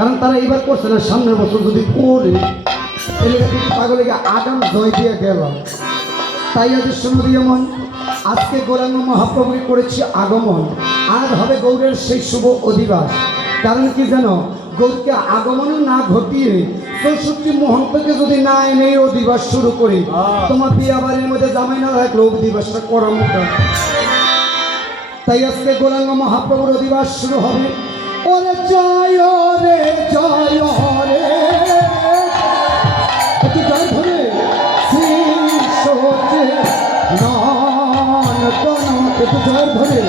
কারণ তারা এইবার করছে না সামনের বছর যদি করে পাগলিকে আগাম জয় দিয়ে গেল? তাই আজ সুন্দরিয়মন আজকে গৌরাঙ্গ মহাপ্রভুকে করেছি আগমন। আজ হবে গৌরের সেই শুভ অধিবাস। কারণ কি যেন গৌরকে আগমন না ঘটিয়ে চৌষট্টি মহন্তকে যদি না এনে অধিবাস শুরু করি তোমার বিয়া বাড়ির মধ্যে জামাই না রাখলে অধিবাসটা করার মতো। তাই আজকে গৌরাঙ্গ মহাপ্রভুর অধিবাস শুরু হবে। ওরে জয় রে জয় রে। একটু জয় ধরে শ্রী সচে নন একটু ধরে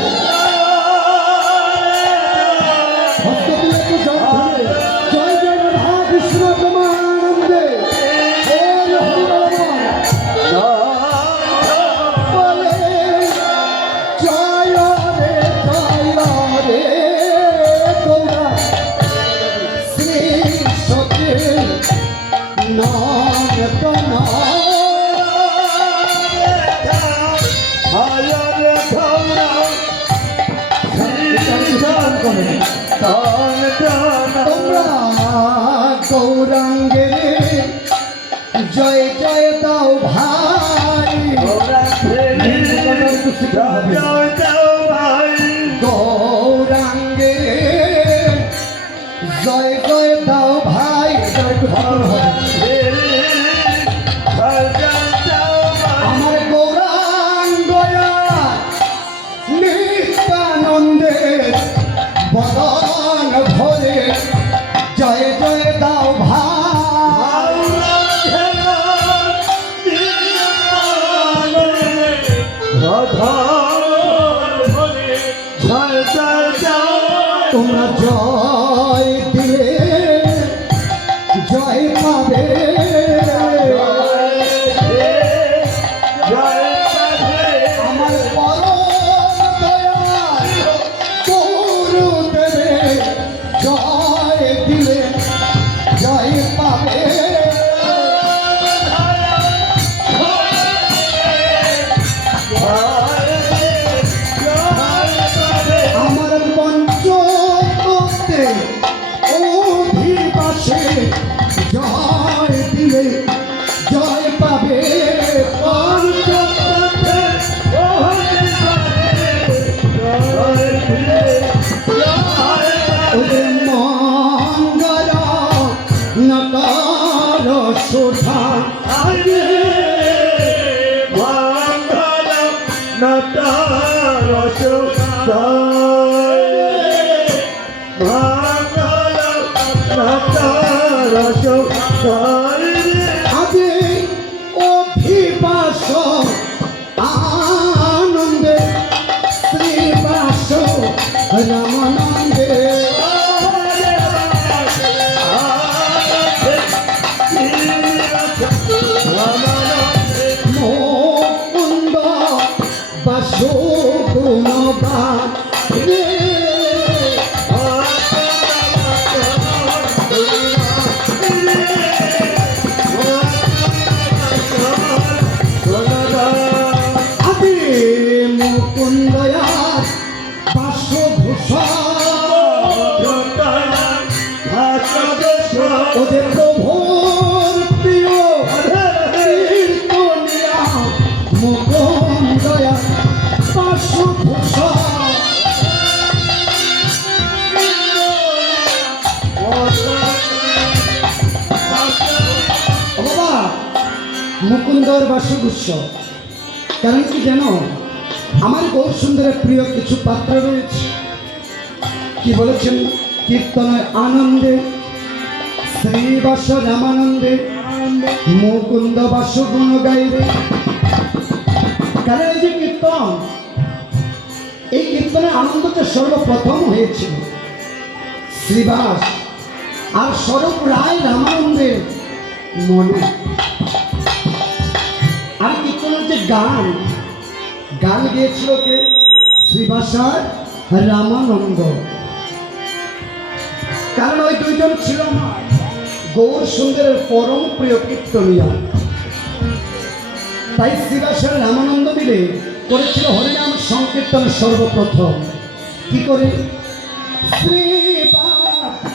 গৌরাঙ্গে জয় জয় দাও ভাই। গৌরাঙ্গে তোমরা জয়। শোনো মুকুন্দর বাসগুচ্ছ কারণ কি জানো? আমার গৌর সুন্দরের প্রিয় কিছু পাত্র রয়েছে। কি বলেছেন? কীর্তনের আনন্দে শ্রীবাস রামানন্দে মুকুন্দ বাস গুণ গাইবে। কারণ এই যে কীর্তন, এই কীর্তনের আনন্দটা সর্বপ্রথম হয়েছিল শ্রীবাস আর স্বরূপ রায় রামানন্দের মনে। আর কীর্তনের যে গান গান গিয়েছিল কে? শ্রীবাসার রামানন্দ। কারণ ওই দুইজন ছিল আমার। গৌর সুন্দরের পরম প্রিয় কীর্তনিয়া। তাই শ্রীবাসের রামানন্দ মিলে করেছিল হরিনাম সংকীর্তন সর্বপ্রথম। কি করে? শ্রীবাস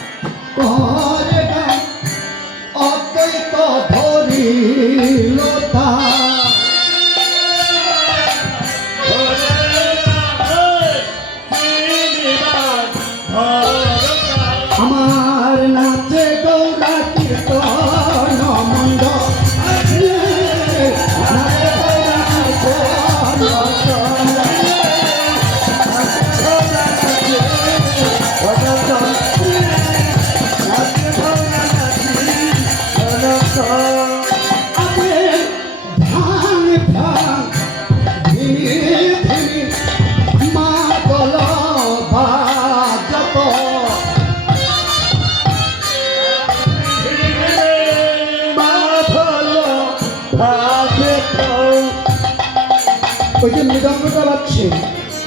মৃদঙ্গটা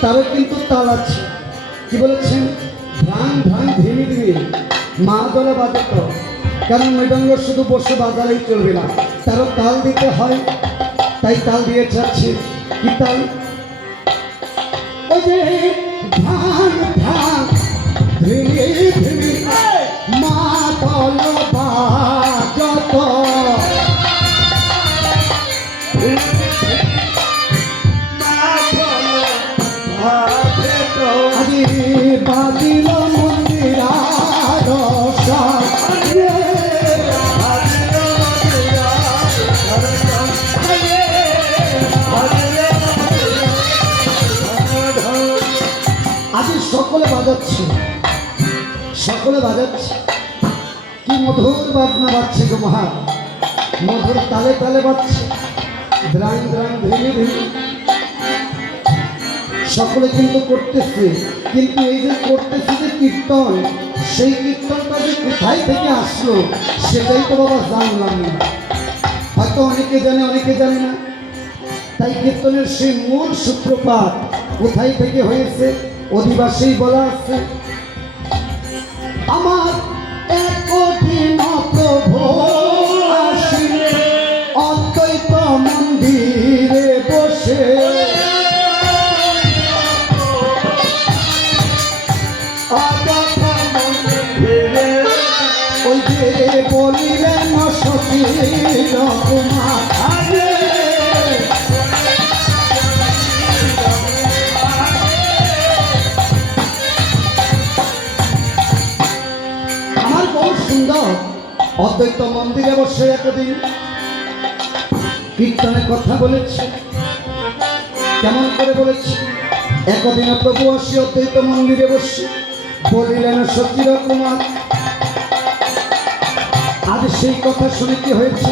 তারও কিন্তু তাল আছে। কি বলেছেন? ধান ধান ধিমি ধিমি মা দলে বাজত। কারণ মৃদঙ্গ শুধু বসে বাজালেই চলবে না? তারও তাল দিতে হয়। তাই তাল দিয়ে যাচ্ছে। কি তাল? ওই যে ধান ধান ধিমি আজি সকলে বাজাচ্ছে। সকলে বাজাচ্ছে। কি মধুর বাজনা বাজছে গো মহা মধুর তালে তালে বাজছে। দ্রাং দ্রাং ভেঙে ভেঙে। সকলে কিন্তু করতেছে, কিন্তু এই যে করতেছে যে কীর্তন, সেই কীর্তনটা যে কোথায় থেকে আসলো, সেটাই তো বাবা জানলাম না। হয়তো অনেকে জানে অনেকে জানে না। তাই কীর্তনের সেই মূল সূত্রপাত কোথায় থেকে হয়েছে অধিবাসী বলা আছে, আমার একদিন প্রভু আসি অদ্বৈত মন্দিরে বসে। ওই যে বলিলেন সতী কুমার অদ্বৈত মন্দিরে বসে একদিন কীর্তনের কথা বলেছে। কেমন করে বলেছে? একদিন প্রভু আসি অদ্বৈত মন্দিরে বসে বলিলেন সচির কুমার, আজ সেই কথা শুনে কি হয়েছে?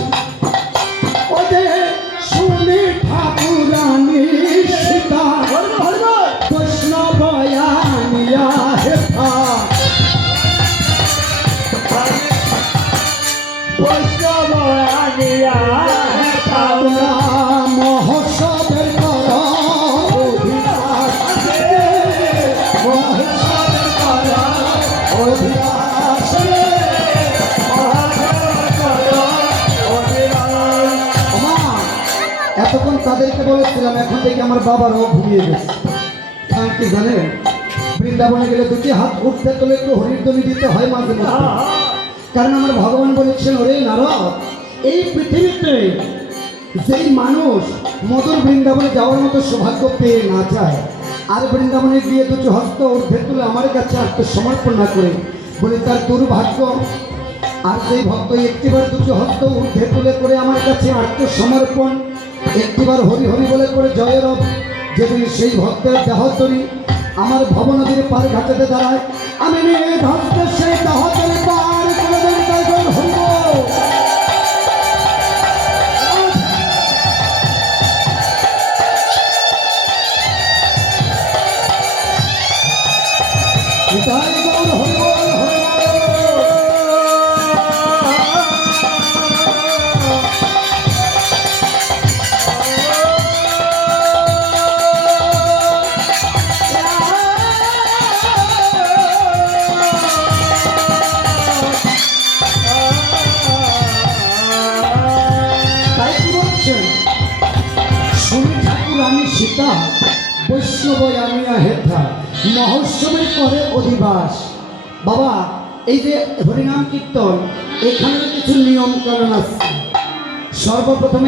তাদেরকে বলেছিলাম, এখন থেকে আমার বাবারও ঘুমিয়ে গেছে। কারণ কি জানেন বৃন্দাবনে গেলে দুটি হাত উঠতে তোলে একটু হরিদ্বনি দিতে হয় মাঝে মধ্যে। কারণ আমার ভগবান বলেছেন, ওরে নারদ, এই পৃথিবীতে যেই মানুষ মধুর বৃন্দাবনে যাওয়ার মতো সৌভাগ্য পেয়ে না যায়, আর বৃন্দাবনে গিয়ে দুটি হস্ত ঊর্ধ্বে তুলে আমার কাছে আত্মসমর্পণ না করে, বলে তার দুর্ভাগ্য, আর সেই ভক্ত একটিবার দুটি হস্ত ঊর্ধ্বে তুলে করে আমার কাছে আত্মসমর্পণ একটিবার হরি হরি বলে করে জয়ের যেদিন সেই ভক্তের দেহতরি আমার ভবনদীর পার ঘাটাতে দাঁড়ায়, আমি সেই করে দেন তাই বলছেন শুনি ঠাকুর আমি সীতা, বৈষ্ণব আমিয়া হেথা মহোৎসবের করে অধিবাস। বাবা, এই যে হরিনাম কীর্তন, এখানে কিছু নিয়ম কারণ আছে। সর্বপ্রথমে